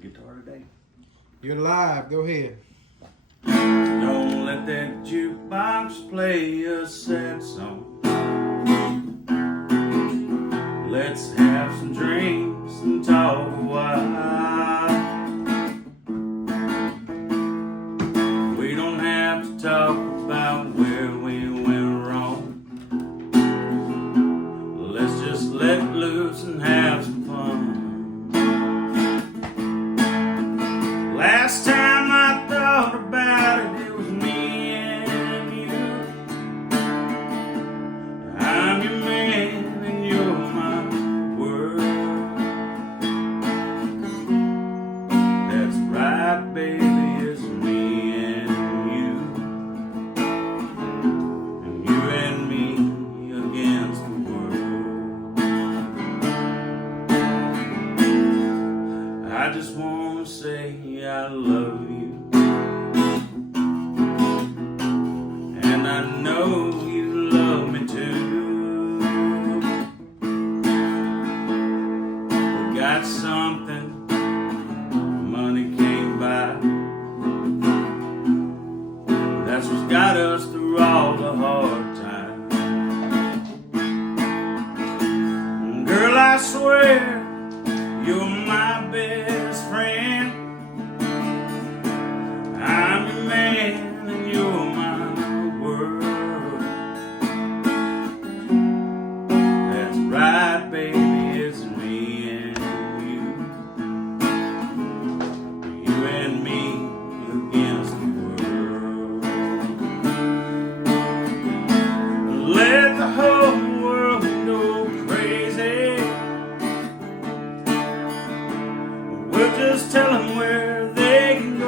guitar today. You're live. Go ahead. Don't let that jukebox play a sad song. Let's have some drinks and talk a while. We don't have to talk about where we went wrong. Let's just let loose and have some fun. Last time I thought about it, it was me and you. I'm your man and you're my world. That's right, baby, it's me and you. And you and me against the world. I just want to say I love you, and I know you love me too. We got something money can't buy. That's what's got us through all the hard times. Girl, I swear you're my best friend. I'm your man and you're my world. That's right, baby, it's me and you. You and me against the world. Let the whole world go crazy. We'll just tell them where they can go.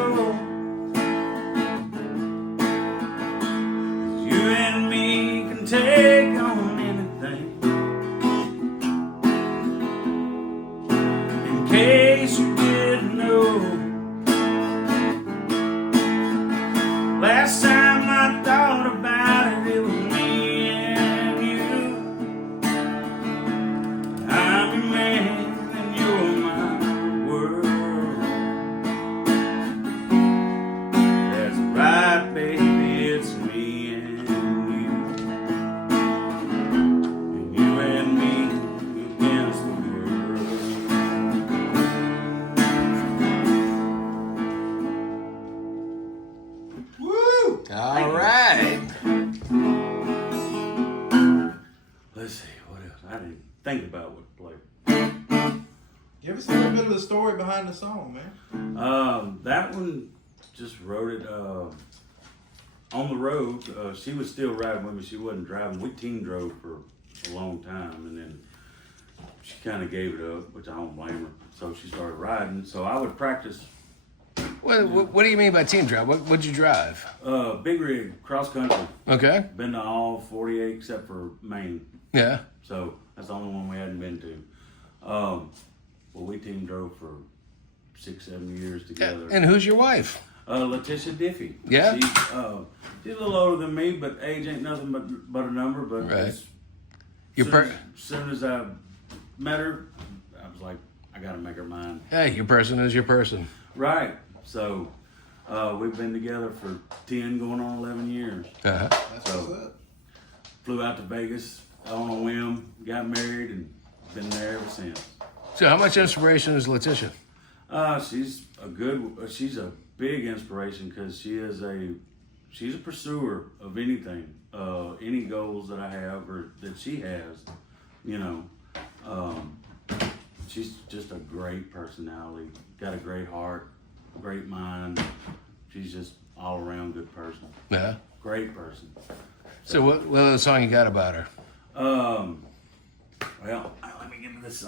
You and me can take on anything. In case you didn't know, last time I thought about it, it was me and you. I'm your man and you're my world. That's right, baby, it's me and you. And you and me against the world. Woo! All right. Let's see, what else? I didn't think about what to play. Give us a little bit of the story behind the song, man. That one just wrote it on the road. She was still riding with me. She wasn't driving. We team drove for a long time, and then she kind of gave it up, which I don't blame her. So she started riding. So I would practice. What do you mean by team drive? What'd you drive? Big rig, cross country. Okay. Been to all 48 except for Maine. Yeah. So that's the only one we hadn't been to. Well, we team drove for 6-7 years together. And who's your wife? Natchitoches Diffey. Yeah? She's a little older than me, but age ain't nothing but a number. But Right. as soon as I met her, I was like, I got to make her mine. Hey, your person is your person. Right. So we've been together for 10, going on 11 years. Uh-huh. That's what's up. Flew out to Vegas on a whim, got married, and been there ever since. So how much inspiration is Letitia? She's a big inspiration because she's a pursuer of anything, any goals that I have or that she has, you know. She's just a great personality, got a great heart, great mind. She's just all around good person. Yeah. Great person. So what other song you got about her? Well, let me get to this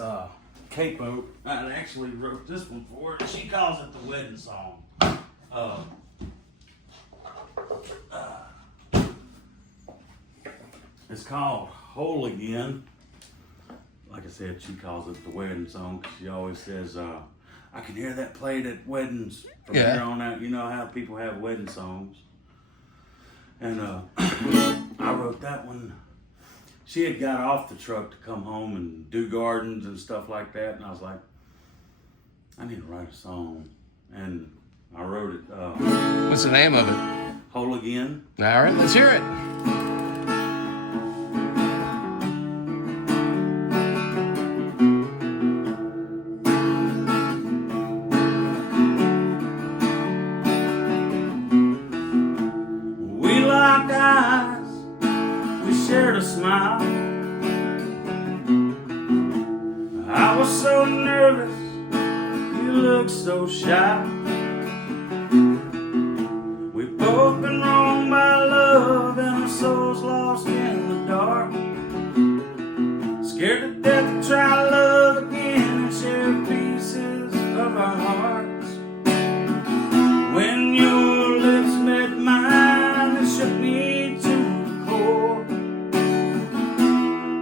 capo. I actually wrote this one for her. She calls it the wedding song. It's called Whole Again. Like I said, she calls it the wedding song 'cause she always says, I can hear that played at weddings from here on out. You know how people have wedding songs. And I wrote that one. She had got off the truck to come home and do gardens and stuff like that. And I was like, I need to write a song, and I wrote it. What's the name of it? Whole Again. All right, let's hear it. We locked eyes, we shared a smile. I was so nervous, you looked so shy. We've both been wronged by love, and our souls lost in the dark. Scared to death to try love again and share pieces of our hearts. When your lips met mine, it shook me to the core.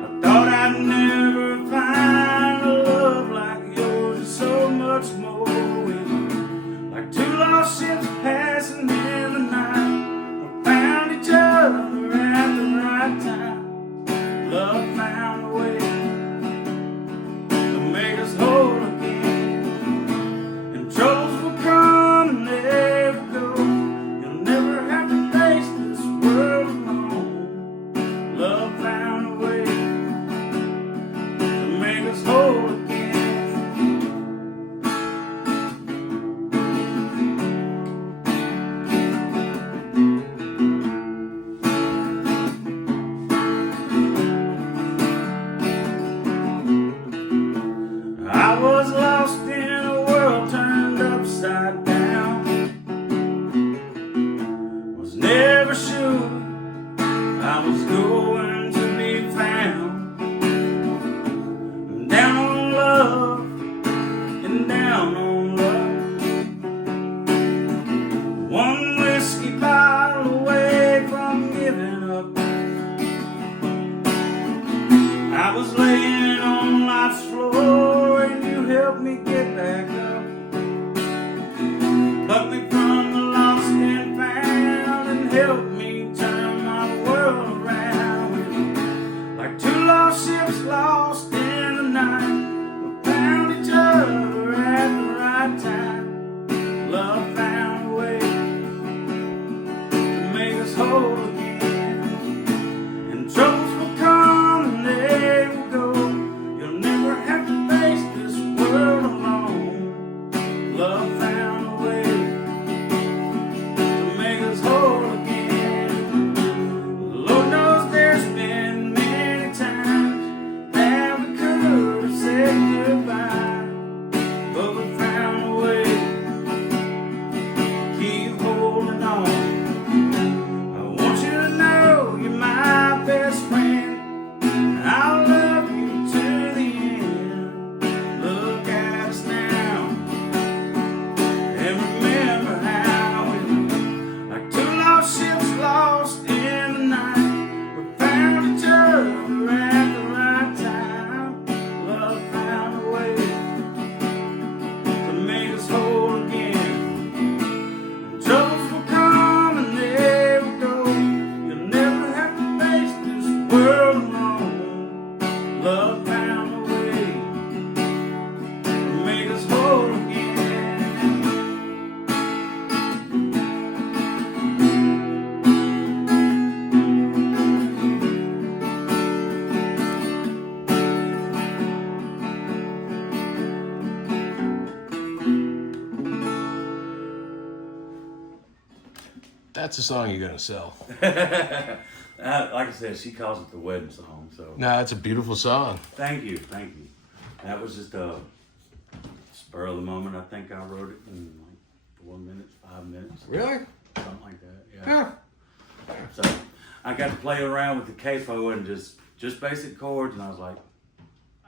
I thought I'd never find a love like yours, and so much more. We were like two lost ships passing in the night. We found each other at the right time. Love found a way to make us whole again. And troubles will come and they will go. You'll never have to face this world alone. Love found a way to make us whole again. I was lost in a world turned upside down. Was never sure I was going to be found. Down on love and down on love. One whiskey bottle away from giving up. I was laying on life's floor and you helped me get back up. Plucked me from the lost and found and helped me turn my world around. We were like two lost ships lost in the night. We found each other at the right time. Love found a way to make us whole again. And troubles will come and they will go. You'll never have to face this world alone. Love found a way to make us whole again. Lord knows there's been many times that we could have said goodbye, but we found a way to keep holding on. I want you to know you're my best friend, and I'll love you to the end. Look at us now, and remember how we were like two lost ships lost in the night. We found each other at the right time. Love found a way to make us whole again. Troubles will come and they will go. You'll never have to face this world alone. Love found a way to make us whole again. That's a song you're gonna sell. Like I said, she calls it the wedding song. So No, it's a beautiful song. thank you. That was just a spur of the moment. I think I wrote it in like 4 minutes, 5 minutes, Really? something like that. Yeah. Yeah. So I got to play around with the capo and just basic chords, and I was like,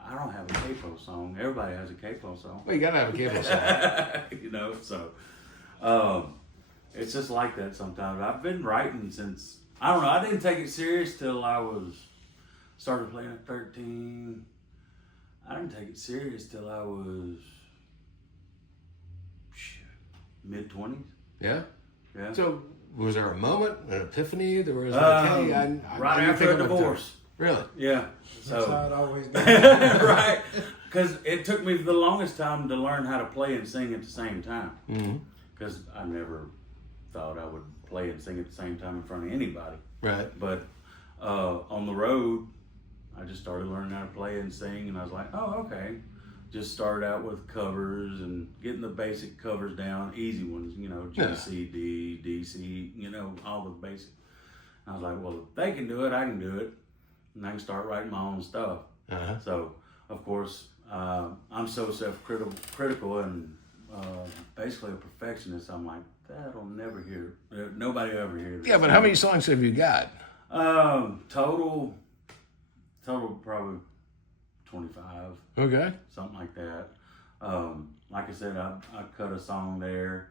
I don't have a capo song. Everybody has a capo song. Well, you gotta have a cable song. You know, so it's just like that sometimes. I've been writing since, I don't know, I didn't take it serious till I started playing at 13. I didn't take it serious till I was mid-20s. Yeah. Yeah. So, was there a moment, an epiphany? There was like, hey, right after a divorce. Really? Yeah. That's how So it always goes. right, Because it took me the longest time to learn how to play and sing at the same time. Because I never thought I would play and sing at the same time in front of anybody. Right. But on the road, I just started learning how to play and sing, and I was like, oh, okay. Just started out with covers and getting the basic covers down, easy ones, you know, G, C, D, D, C, you know, all the basic. I was like, well, if they can do it, I can do it. And I can start writing my own stuff. So, of course, I'm so self-critical and basically a perfectionist. I'm like, that'll never hear. Nobody will ever hear this. Yeah, but how many songs have you got? Total probably 25. Okay. Something like that. Like I said, I cut a song there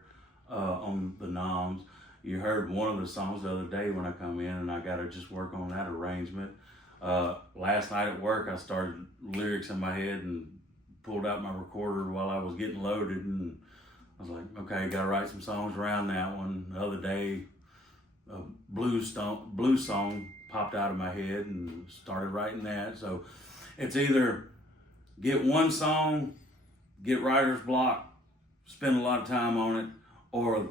on the NOMS. You heard one of the songs the other day when I come in, and I got to just work on that arrangement. Last night at work, I started lyrics in my head and pulled out my recorder while I was getting loaded, and I was like, okay, got to write some songs around that one. The other day, a blues song popped out of my head and started writing that. So it's either get one song, get writer's block, spend a lot of time on it, or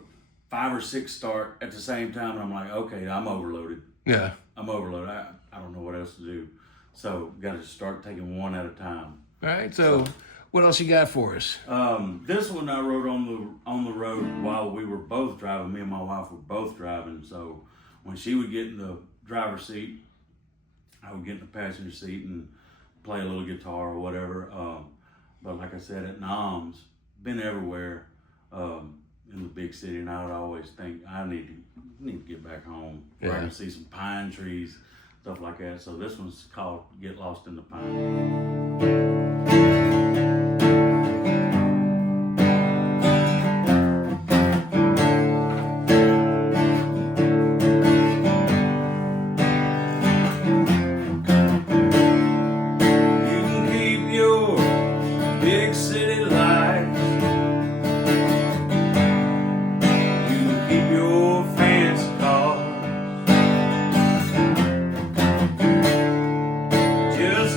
5 or 6 start at the same time, and I'm like, okay, I'm overloaded. Yeah. I'm overloaded. I don't know what else to do. So got to start taking one at a time. All right. So what else you got for us? This one I wrote on the road while we were both driving. Me and my wife were both driving. So when she would get in the driver's seat, I would get in the passenger seat and play a little guitar or whatever. But like I said, at NOMS, been everywhere in the big city, and I would always think I need to get back home where I can see some pine trees, stuff like that. So this one's called "Get Lost in the Pine."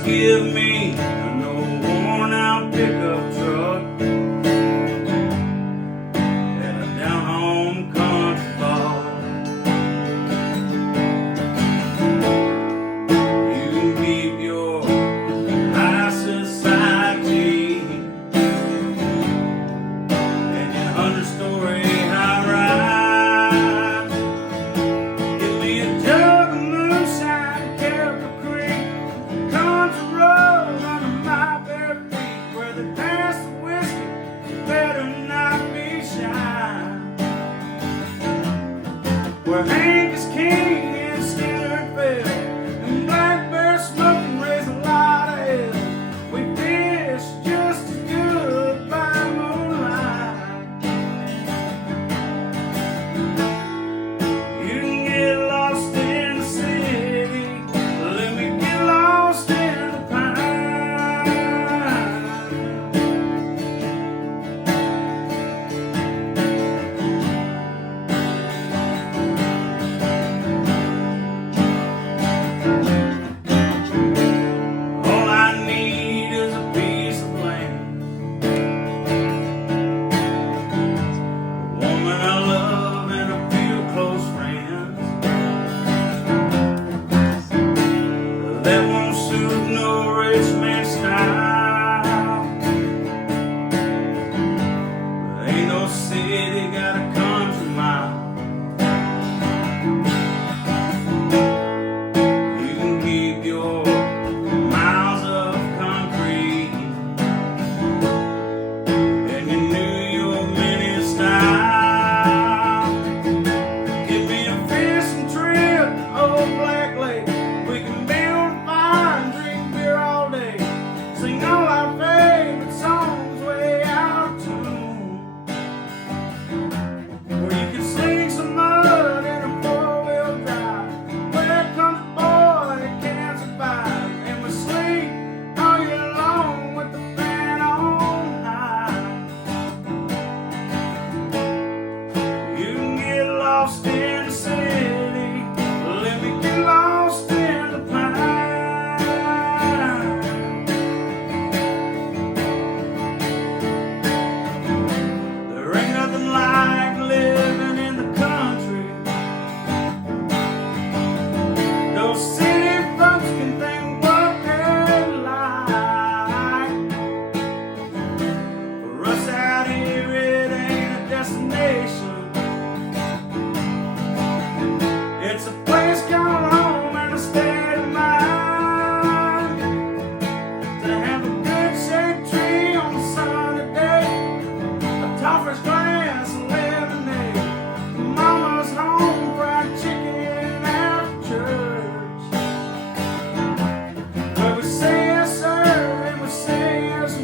Give me a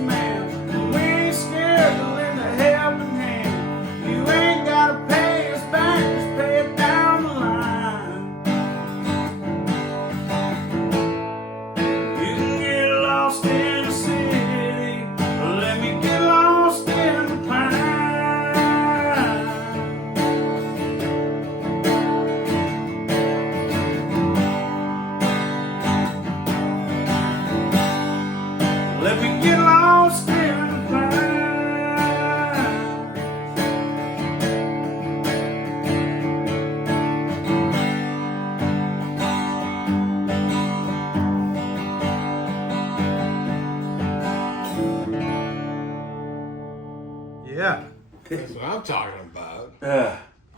man. And we ain't scared to lend a helping hand. You ain't gotta pay us back, just pay it down the line. You can get lost in the city, but let me get lost in the pine. Let me get lost in the pine. Yeah. That's what I'm talking about.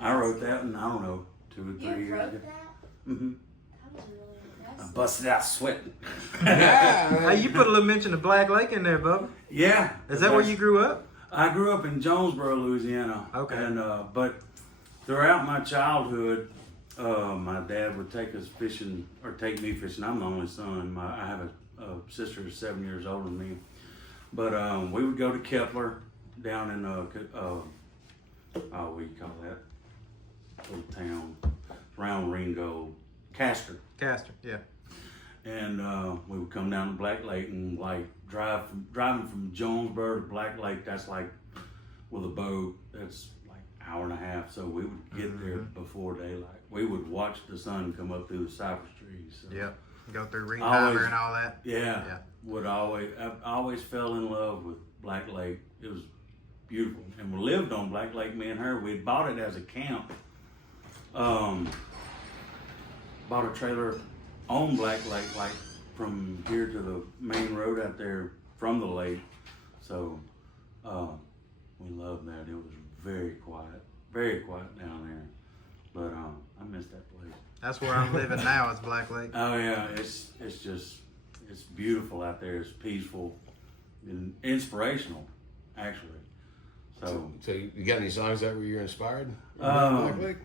I wrote that in, I don't know, 2 or 3 You years wrote ago. that? Mm-hmm. That was really I impressive. busted out sweating. Hey, you put a little mention of Black Lake in there, Bubba. Yeah. Is that where you grew up? I grew up in Jonesboro, Louisiana. Okay. And but throughout my childhood, my dad would take us fishing, or take me fishing. I'm the only son. I have a sister who's 7 years older than me. But we would go to Kepler down in what do you call that little town around Ringo, Castor. Castor, yeah. And we would come down to Black Lake and like driving from Jonesboro to Black Lake. That's like with a boat. That's like an hour and a half. So we would get there before daylight. We would watch the sun come up through the cypress trees. So. Yep. Go through Ring Always- Harbor and all that. Yeah. Yeah. I always fell in love with Black Lake. It was beautiful. And we lived on Black Lake, me and her. We bought it as a camp. Bought a trailer on Black Lake, like from here to the main road out there from the lake. So we loved that. It was very quiet down there. But I miss that place. That's where I'm living now. Is Black Lake. Oh yeah, it's beautiful out there. It's peaceful and inspirational, actually. So So you got any songs that where you're inspired? Black Lake?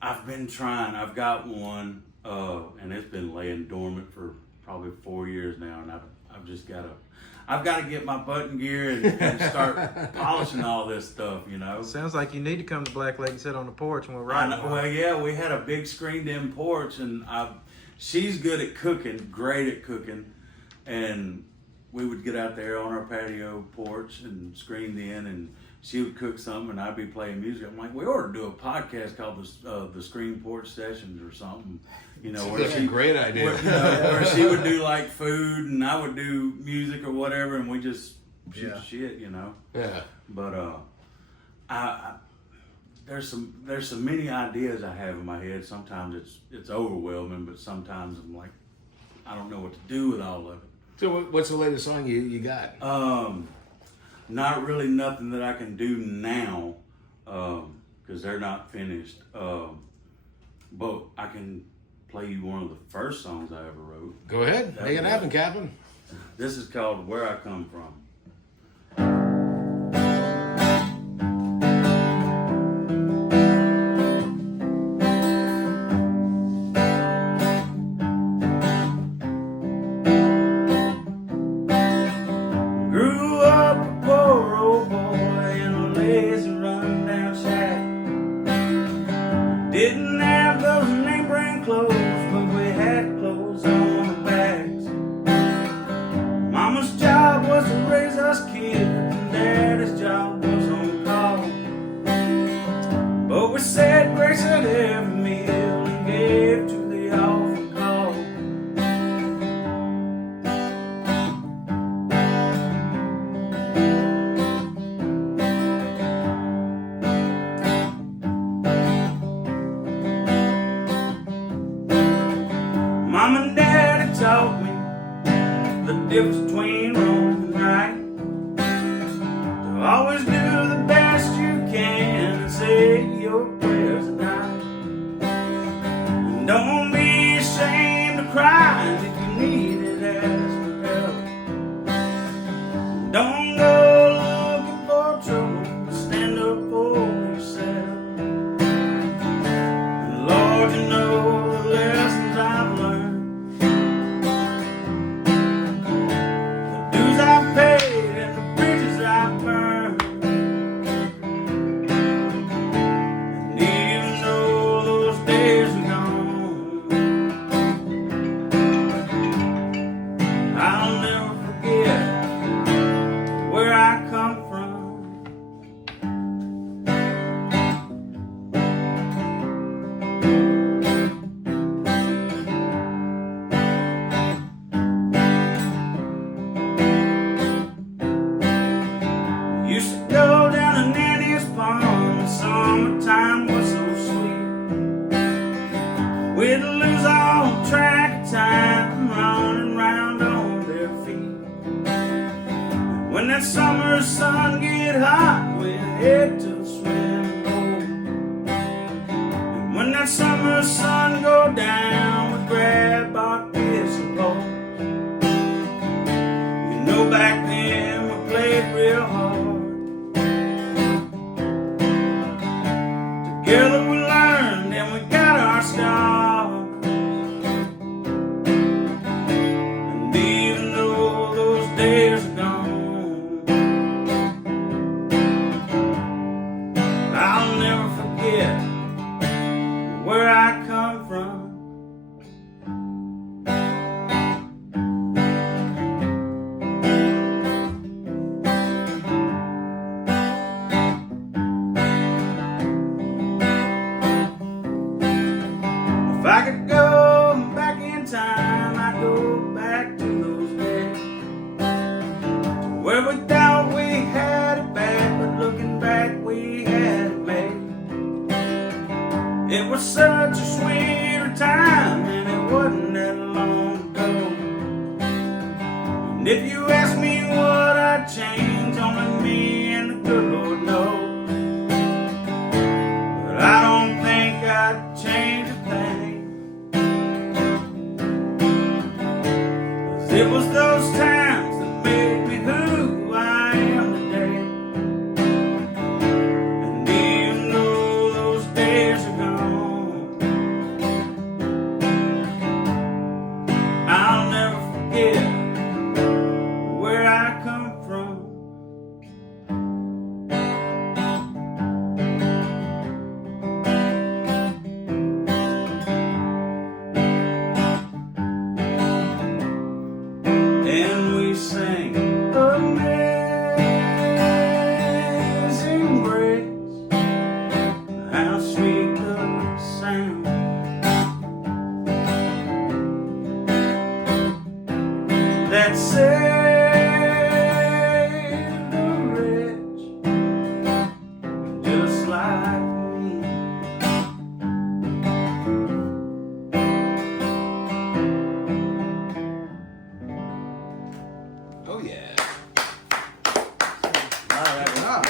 I've been trying. I've got one, and it's been laying dormant for probably 4 years now, and I've just I've got to get my button gear and start polishing all this stuff, you know. Sounds like you need to come to Black Lake and sit on the porch when we're I riding. know, well, yeah, we had a big screened-in porch, and she's good at cooking, great at cooking, and we would get out there on our patio porch and screened in, and she would cook something, and I'd be playing music. I'm like, we ought to do a podcast called the Screen Porch Sessions or something, you know. Where That's a great idea. where she would do like food, and I would do music or whatever, and we just shoot Yeah. shit, you know. Yeah. But there's so many ideas I have in my head. Sometimes it's overwhelming, but sometimes I'm like, I don't know what to do with all of it. So what's the latest song you got? Not really nothing that I can do now, because they're not finished. But I can play you one of the first songs I ever wrote. Go ahead. Make it happen, Captain. This is called Where I Come From. Grew up a poor old boy in a lazy rundown shack. Didn't have those name brand clothes, but we had clothes on our backs. Mama's job was to raise us kids, and Daddy's job was on call. But we said grace at every meal and gave to the awful call. Mom and Daddy taught me the difference between wrong and right. To always do the best you can and say your prayers at night. And don't be ashamed to cry if you need it, ask for help. Don't go looking for trouble, stand up for yourself. And Lord, you know the lessons I've learned. The dues I've paid and When that summer sun get hot, we head to the swimming hole. And when that summer sun go down, we grab our fishing poles. You know back then we played real hard. Together we learned and we got our scars. And even though those days are gone, I'll never forget where I come from. If I could go back in time, I'd go back to those days, to where we thought we had it bad, but looking back we had it made. It was such a sweeter time, and it wasn't that long ago. And if you ask me what I'd change, only me and the good Lord knows. But I don't think I'd change a thing. It was those times that made me who I am today. And even though those days are gone, I'll never forget where I come from. And we sang Amazing Grace, how sweet the sound that saved the wretch just like me. Oh yeah. I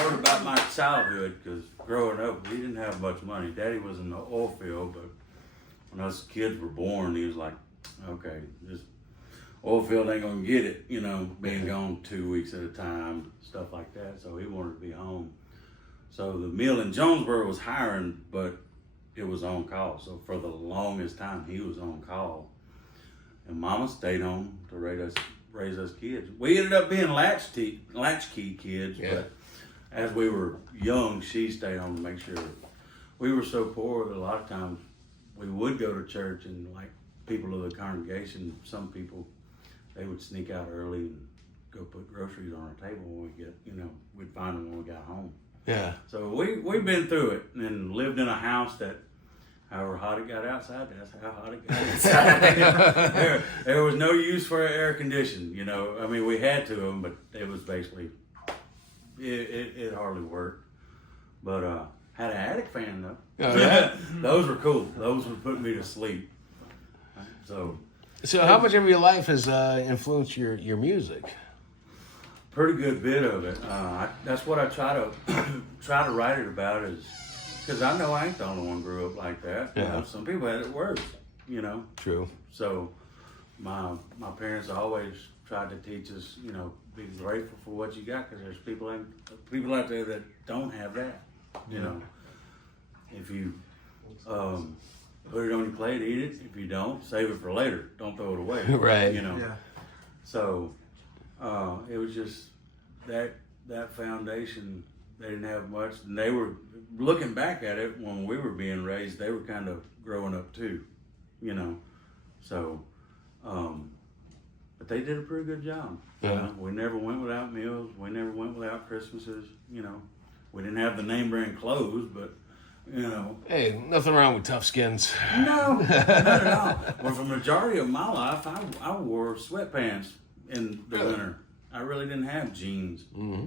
wrote about my childhood because growing up, we didn't have much money. Daddy was in the oil field, but when us kids were born, he was like, okay, this oil field ain't gonna get it, you know, being gone 2 weeks at a time, stuff like that. So he wanted to be home. So the mill in Jonesboro was hiring, but it was on call. So for the longest time, he was on call. And Mama stayed home to raise us kids. We ended up being latchkey kids, Yeah. but as we were young, she stayed home to make sure. We were so poor that a lot of times we would go to church, and like people of the congregation, some people, they would sneak out early and go put groceries on our table when we get, you know, we'd find them when we got home. Yeah. So we've been through it and lived in a house that, however hot it got outside, that's how hot it got inside. there was no use for air conditioning, you know. I mean, we had to them, but it was basically, it hardly worked. But had an attic fan though. Oh, yeah? Those were cool. Those would put me to sleep. So how much of your life has influenced your music? pretty good bit of it. That's what I try to write it about, is because I know I ain't the only one grew up like that. Yeah. You know, some people had it worse, you know. True. So my parents always tried to teach us, you know, be grateful for what you got, because there's people out there that don't have that. You know, if you put it on your plate, eat it. If you don't, save it for later. Don't throw it away. Right. You know. Yeah. So it was just that foundation. They didn't have much, and they were looking back at it when we were being raised. They were kind of growing up too, you know. So, but they did a pretty good job. Yeah. You know? We never went without meals. We never went without Christmases. You know, we didn't have the name brand clothes, but you know. Hey, nothing wrong with tough skins. No, not at all. Well, for the majority of my life, I wore sweatpants in the winter. I really didn't have jeans. Mm-hmm.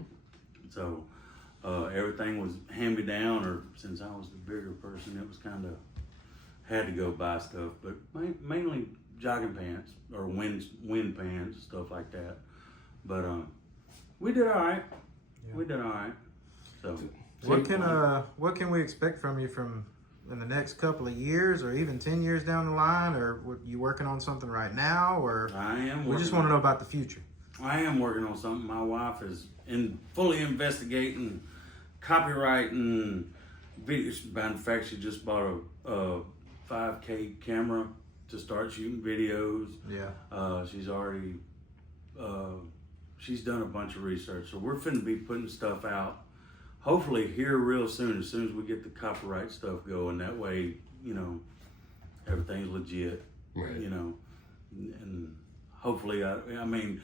So everything was hand-me-down, or since I was the bigger person, it was kind of, had to go buy stuff, but mainly jogging pants or wind pants, stuff like that. But We did all right. Yeah. We did all right. So What can we expect from you from in the next couple of years, or even 10 years down the line, or you working on something right now, or I am. we just want to know about the future. I am working on something. My wife is fully investigating copyright and video. Matter of fact, she just bought a 5K camera to start shooting videos. Yeah. She's already she's done a bunch of research, so we're finna be putting stuff out. Hopefully here real soon. As soon as we get the copyright stuff going, that way everything's legit. Right. And hopefully I mean.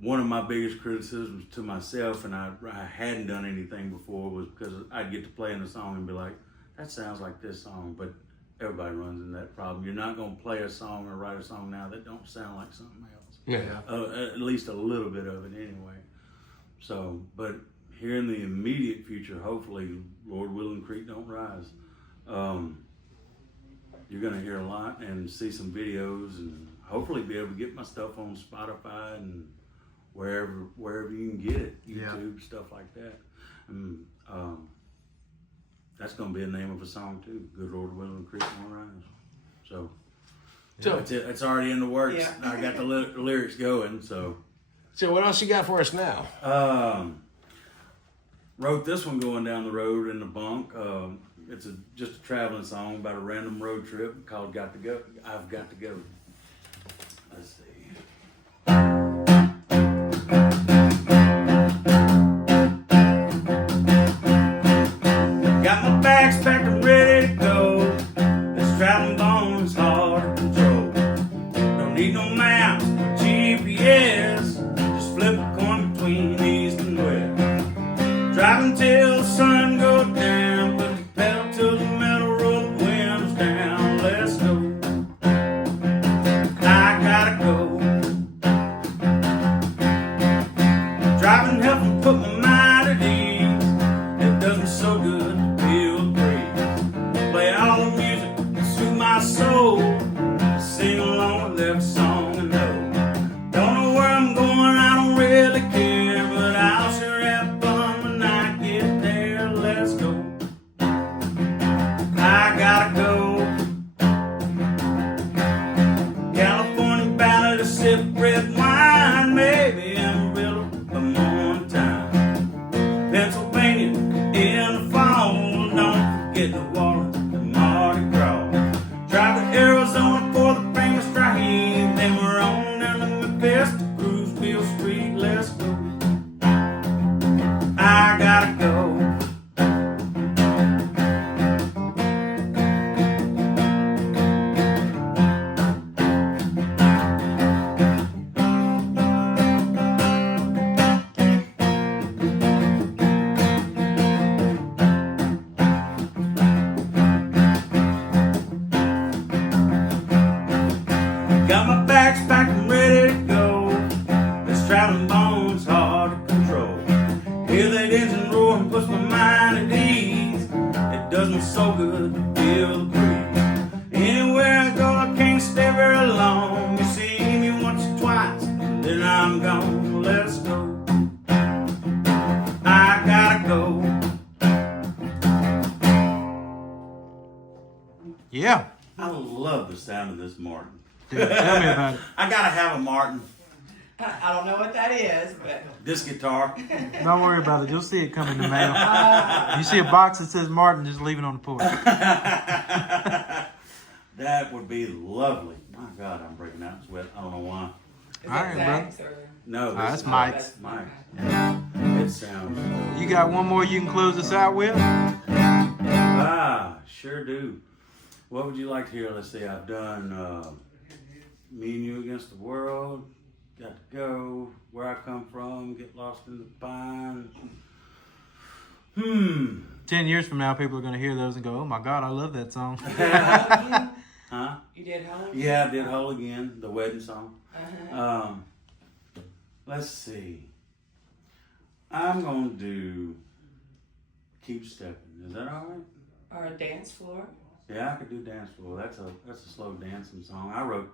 One of my biggest criticisms to myself, and I hadn't done anything before, was because I'd get to playing a song and be like, that sounds like this song, but everybody runs into that problem. You're not going to play a song or write a song now that don't sound like something else. Yeah. At least a little bit of it anyway. So, but here in the immediate future, hopefully, Lord willing, creek don't rise. You're going to hear a lot and see some videos, and hopefully be able to get my stuff on Spotify and wherever you can get it, YouTube, stuff like that. And that's gonna be the name of a song too. Good Lord willing, creek won't rise. So that's it. It's already in the works. Yeah. I got the lyrics going. So what else you got for us now? Wrote this one going down the road in the bunk. It's just a traveling song about a random road trip called "Got to Go." I've got to go. Let's see. Got my bags packed and ready to go. This traveling bone's hard to control. Don't need no maps or GPS. Just flip a coin between east and west. Driving till the sun goes down. Put the pedal to the metal, roll the windows down. Let's go. I gotta go. Driving helps me put my mind at ease. It doesn't so good. Play all the music to soothe my soul. Sing along with every song I know. Don't know where I'm going, I don't really care, but I'll sure have fun when I get there. Let's go. I gotta go. California bound to sip red wine, maybe Amarillo a more time. Pennsylvania in the fall, don't forget the water. Drive to Arizona for the famous drive. Then we're on down to Memphis to Cruiseville Street. Let's go. I gotta go. Got my bags packed and ready to go. This traveling bone's hard to control. Hear that engine roar and puts my mind at ease. It does me so good to feel the breeze. Anywhere I go, I can't stay very long. You see me once or twice, and then I'm gone. Let's go. I gotta go. Yeah. I love the sound of this Martin. Dude, tell me about it. I gotta have a Martin. I don't know what that is, but This guitar. Don't worry about it. You'll see it come in the mail. You see a box that says Martin, just leave it on the porch. That would be lovely. My God, I'm breaking out in sweat. I don't know why. is All right, that Zach's or? No, Ah, this that's is Mike's. Mike. It sounds. You got one more you can close us out with? Sure do. What would you like to hear? Let's see. I've done Me and You Against the World. Got to Go. Where I Come From. Get Lost in the Pine. 10 years from now, people are going to hear those and go, oh my God, I love that song. Huh? You did home? Yeah, I did Whole Again, the wedding song. Uh-huh. Let's see. I'm going to do Keep Stepping. Is that all right? Or a dance floor? Yeah, I could do Dance Floor. That's a slow dancing song. I wrote,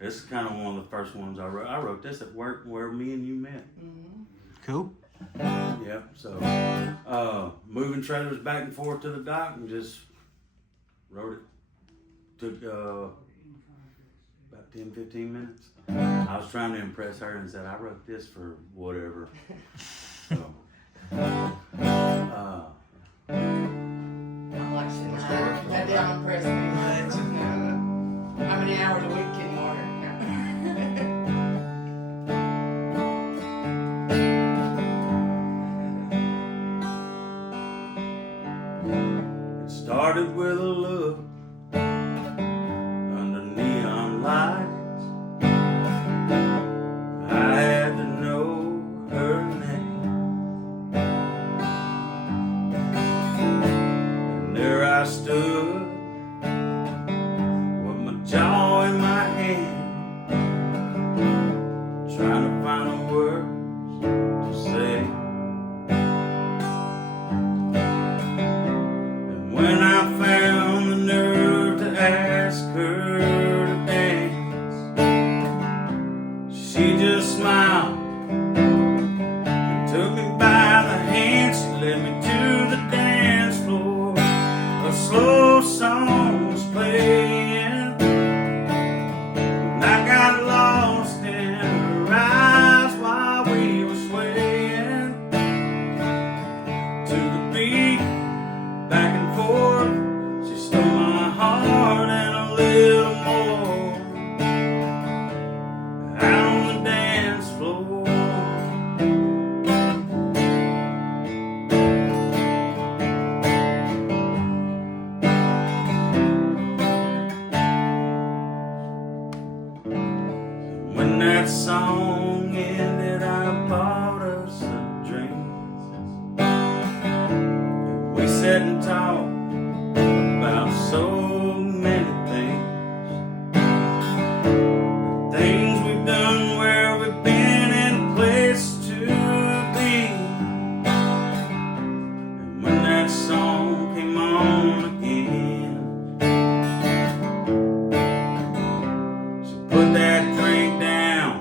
this is kind of one of the first ones I wrote. I wrote this at work where me and you met. Mm-hmm. Cool. Yep. So, moving trailers back and forth to the dock and just rode it. Took about 10, 15 minutes. I was trying to impress her and said, I wrote this for whatever. So, That didn't impress me much. How many hours a week can you work? it started with a look under neon lights. I had to know her name. And there I stood with my jaw in my hand, trying to find the words to say. And when I found the nerve to ask her to dance, she just smiled and took me by the hand. She led me to the dance floor. A slow song was playing, and I got lost in her eyes while we were swaying to the beat, back and forth. She stole my heart and a little more out on the dance floor. When that song ended, I bought us a drink. We sat and talked about so many things. Things we've done, where we've been, and places to be. And when that song came on again, she put that drink down,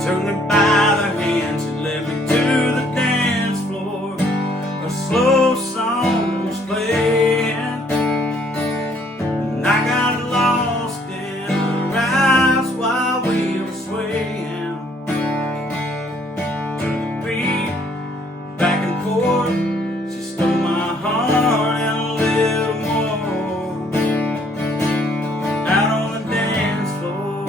took me by the hand. She led me to the dance floor. A slow song was playing, and I got lost in her eyes while we were swaying to the beat, back and forth. She stole my heart and a little more out on the dance floor.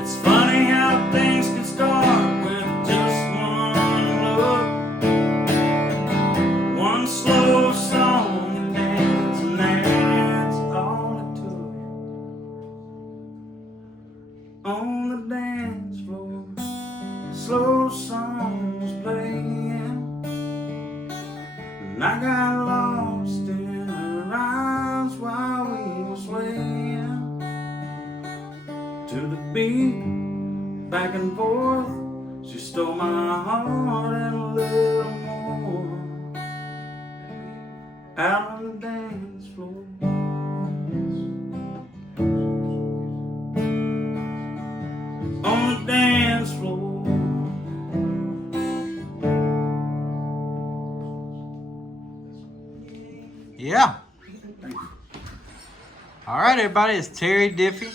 It's funny how things can start with just one look, one slow song and dance, and that's all it took. On the dance floor, slow song was playing, and I got lost in her eyes while we were swaying to the beat, back and forth. She stole my heart and a little more out on the dance floor. On the dance floor. Yeah. All right, everybody. It's Terry Diffey.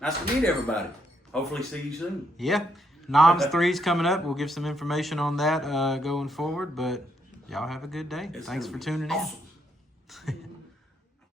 Nice to meet everybody. Hopefully see you soon. Yeah. NOMS 3's coming up. We'll give some information on that going forward. But y'all have a good day. It's Thanks gonna for be tuning awesome. in.